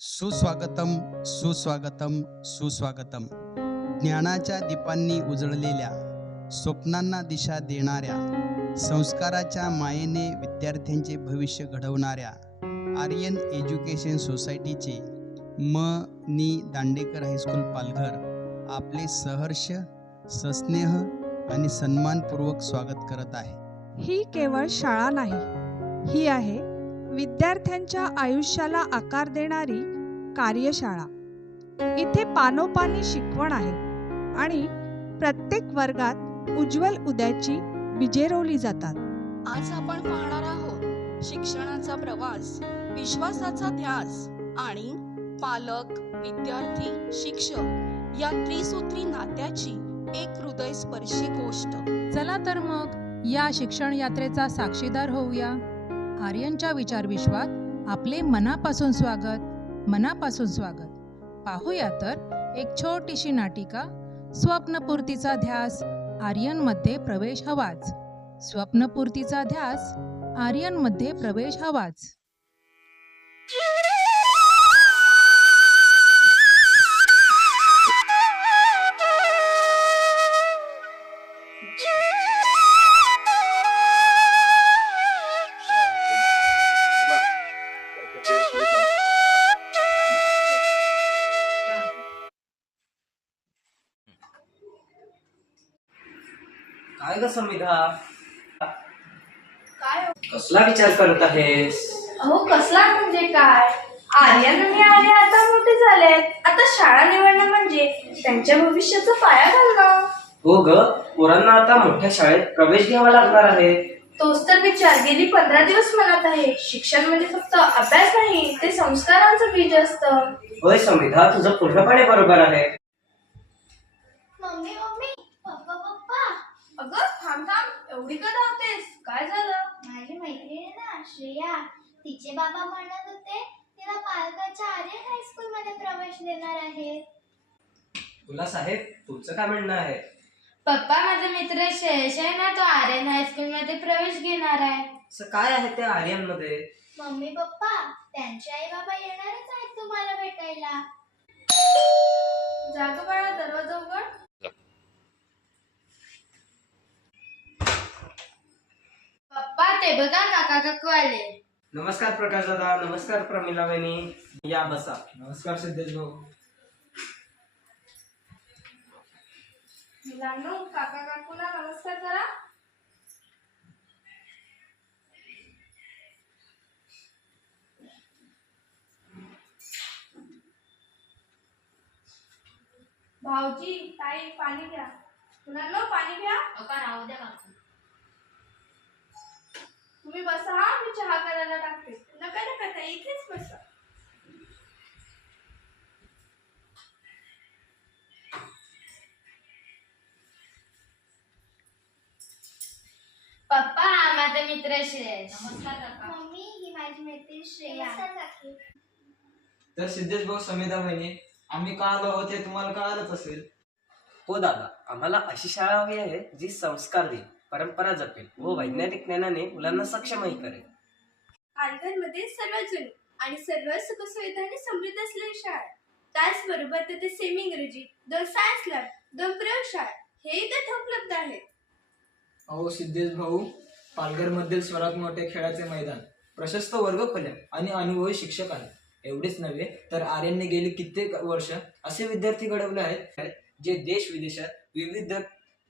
सुस्वागतम सुस्वागतम सुस्वागतम. ज्ञानाच्या दीपांनी उजळलेल्या, स्वप्नांना दिशा देणाऱ्या, संस्काराच्या मायेने विद्यार्थ्यांचे भविष्य घडवणाऱ्या आर्यन एज्युकेशन सोसायटीचे नि दांडेकर हायस्कूल पालघर आपले सहर्ष, सस्नेह आणि सन्मानपूर्वक स्वागत करत आहे. ही केवळ शाळा नाही, ही आहे विद्यार्थ्यांच्या आयुष्याला आकार देणारी कार्यशाळा. इथे पानोपानी शिकवण आहे आणि प्रत्येक वर्गात उज्ज्वल उद्याची बीजे रोवली जातात. आज आपण पाहणार आहोत शिक्षणाचा प्रवास, विश्वासाचा ध्यास आणि पालक, विद्यार्थी, शिक्षक या त्रिसूत्री नात्याची एक हृदयस्पर्शी गोष्ट. चला तर मग या शिक्षण यात्रेचा साक्षीदार होऊया. आर्यनच्या विचार विश्वात आपले मनापासून स्वागत. पाहूया तर एक छोटीशी नाटिका, स्वप्नपूर्तीचा ध्यास, आर्यनमध्ये प्रवेश हवाच. स्वप्नपूर्तीचा ध्यास, आर्यनमध्ये प्रवेश हवाच. काय ग समिधा, काय कसला विचार करत आहेस? अहो कसला म्हणजे काय, आर्यन आणि आर्य आता मोठे झालेत. आता शाळा निवडणं म्हणजे त्यांच्या भविष्याचा पाया घालणं. हो ग, पोरांना आता मोठ्या शाळेत प्रवेश घ्यावा लागणार आहे. तोच तर विचार गेली 15 दिवस मनात आहे. शिक्षण म्हणजे फक्त अभ्यास नाही, ते संस्कारांचं बीज असतं. होय समिधा, तुझं पूर्णपणे बरोबर आहे. मम्मी मम्मी, पप्पा पप्पा. अगं थांब थांब, एवढी का धावतेस? काय झालं? माझी मैत्रीण आहे ना श्रेया, तिचे बाबा म्हणत होते तिला पालघरच्या आर्यन हायस्कूल मध्ये प्रवेश देणार आहे. तुला साहेब, तुमचं काय म्हणणं आहे? पप्पा, माझा मित्र श्रेयश आहे ना, तो आर्यन हायस्कूल मध्ये प्रवेश घेणार आहे. असं काय आहे त्या आर्यनमध्ये? मम्मी पप्पा, त्यांचे आई बाबा येणारच आहेत तुम्हाला भेटायला. जातो बाळा, दरवाजा उघड. पप्पा, ते बघा काका काकू आले. नमस्कार प्रकाश दादा, नमस्कार प्रमिला वहिनी, या बसा. नमस्कार सिद्धेश भाऊ. मुलांनो, काका काकूला नमस्कार करा. भाऊजी, ताई, पाणी घ्या. मुलांनो, पाणी घ्या. राहू द्या काकू. तुम्ही बसा, हा मी चहा करायला टाकते. नका नका ताई, इथेच बसा. पप्पा, हा माझा मित्र श्रेयश. नमस्कार काका. मम्मी, ही माझी मैत्रीण श्रेया. नमस्कार काकी. तर सिद्धेश भाऊ, समिधा बहिणी, आम्ही का आलो आहोत हे तुम्हाला कळालंच असेल. हो दादा, आम्हाला अशी शाळा हवी आहे जी संस्कार देईल, परंपरा जपेल व वैज्ञानिक ज्ञानाने मुलांना सक्षमही करेल. पालघरमध्ये सर्व जुनी आणि सर्व सुखसुविधांनी समृद्ध असलेली शाळा, त्याचबरोबर तेथे सेमी इंग्रजी, 2 सायन्स लॅब, 2 प्रयोगशाळा हे इथे उपलब्ध आहेत. अहो सिद्धेश भाऊ, पालघर मधील सर्वात मोठे खेळाचे मैदान, प्रशस्त वर्गखोल्या आणि अनुभवी शिक्षक आहेत. एवढेच नव्हे तर आर्यनने गेली कित्येक वर्ष असे विद्यार्थी घडवले आहेत जे देश विदेशात विविध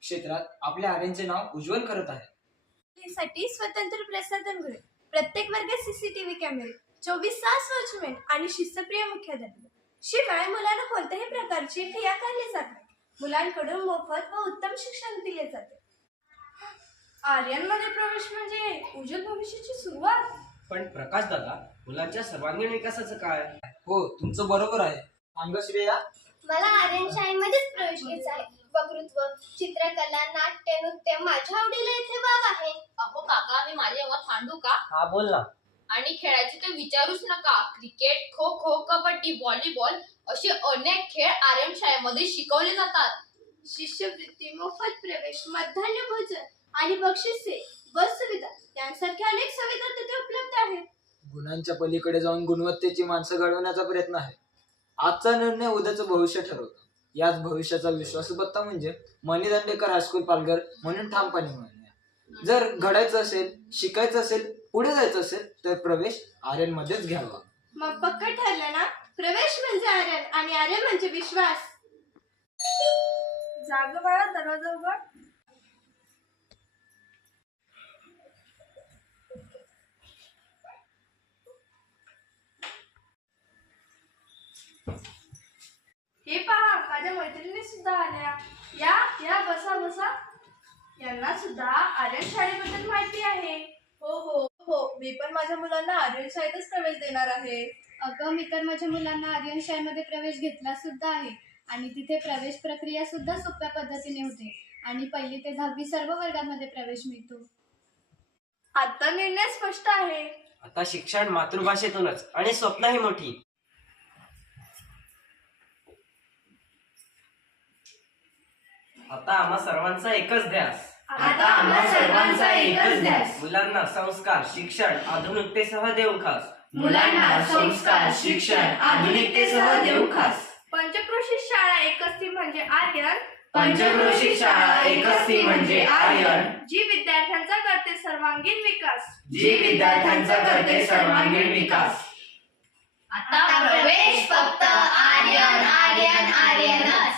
क्षेत्रात आपल्या आर्यनचे नाव उज्ज्वल करत आहेत. साठी स्वतंत्र प्रसाधन गृह, प्रत्येक वर्गात सीसीटीव्ही कॅमेरे, 24 तास वॉचमॅन आणि शिस्तप्रिय मुख्याध्यापक. शिवाय मुलांना कोणत्याही प्रकारची फी आकारली जात नाही. मुलांकडून मोफत व उत्तम शिक्षण दिले जाते. आर्यनमध्ये प्रवेश म्हणजे उज्ज्वल भविष्याची सुरुवात. पण प्रकाश दादा, मुलांच्या सर्वांगीण विकासाचं काय? हो, तुमचं बरोबर आहे. सांग श्रेया. मला आर्यन शाळेमध्येच प्रवेश घ्यायचा आहे. वक्तृत्व, चित्रकला, नाट्य, नृत्य माझ्या आवडीला इथे वाव आहे. अहो काका, मी माझे मत मांडू का? हा, बोल ना. आणि खेळाचे तर विचारूच नका. क्रिकेट, खो खो, कबड्डी, व्हॉलीबॉल असे अनेक खेळ आर्यन शाळेमध्ये शिकवले जातात. शिष्यवृत्ती, मोफत प्रवेश, मध्यान्ह भोजन आणि बक्षिसे, बस सुविधा यांसारख्या अनेक सुविधा तिथे उपलब्ध आहेत. गुणांच्या पलीकडे जाऊन गुणवत्तेची माणसं घडवण्याचा प्रयत्न आहे. आजचा निर्णय उद्याचं भविष्य ठरवतो. याच भविष्याचा विश्वासबत्ता म्हणजे मनी दांडेकर हायस्कूल पालघर म्हणून ठामपणे म्हणूया. जर घडायचं असेल, शिकायचं असेल, पुढे जायचं असेल तर प्रवेश आर्यन मध्येच घ्यावा. मग पक्क ठरलं ना? प्रवेश म्हणजे आर्यन आणि आर्यन म्हणजे विश्वास. जाग बाळा, दरवाजा उघड. हे पहा, माझ्या मैत्रिणी सुद्धा आल्या. या या, बसा बसा. यांना सुद्धा आर्यन शाळेबद्दल माहिती आहे. हो हो हो, मी पण माझ्या मुलांना आर्यन शाळेतच प्रवेश देणार आहे. अगं, मी तर माझ्या मुलांना आर्यन शाळेमध्ये प्रवेश घेतला सुद्धा आहे आणि तिथे प्रवेश प्रक्रिया सुद्धा सोप्या पद्धतीने होते आणि 1ली ते 10वी सर्व वर्गांमध्ये प्रवेश मिळतो. आता निर्णय स्पष्ट आहे. आता शिक्षण मातृभाषेतूनच आणि स्वप्नही मोठी. आता आम्हा सर्वांचा एकच ध्यास. आता आम्हा सर्वांचा एकच ध्यास. मुलांना संस्कार, शिक्षण, आधुनिकतेसह देऊ खास. मुलांना संस्कार, शिक्षण, आधुनिकतेसह देऊ खास. पंचक्रोशीत शाळा एकच ती म्हणजे आर्यन. पंचक्रोशीत शाळा एकच ती म्हणजे आर्यन. जी विद्यार्थ्यांचा करते सर्वांगीण विकास. जी विद्यार्थ्यांचा करते सर्वांगीण विकास. आता प्रवेश फक्त आर्यन आर्यन आर्यनच.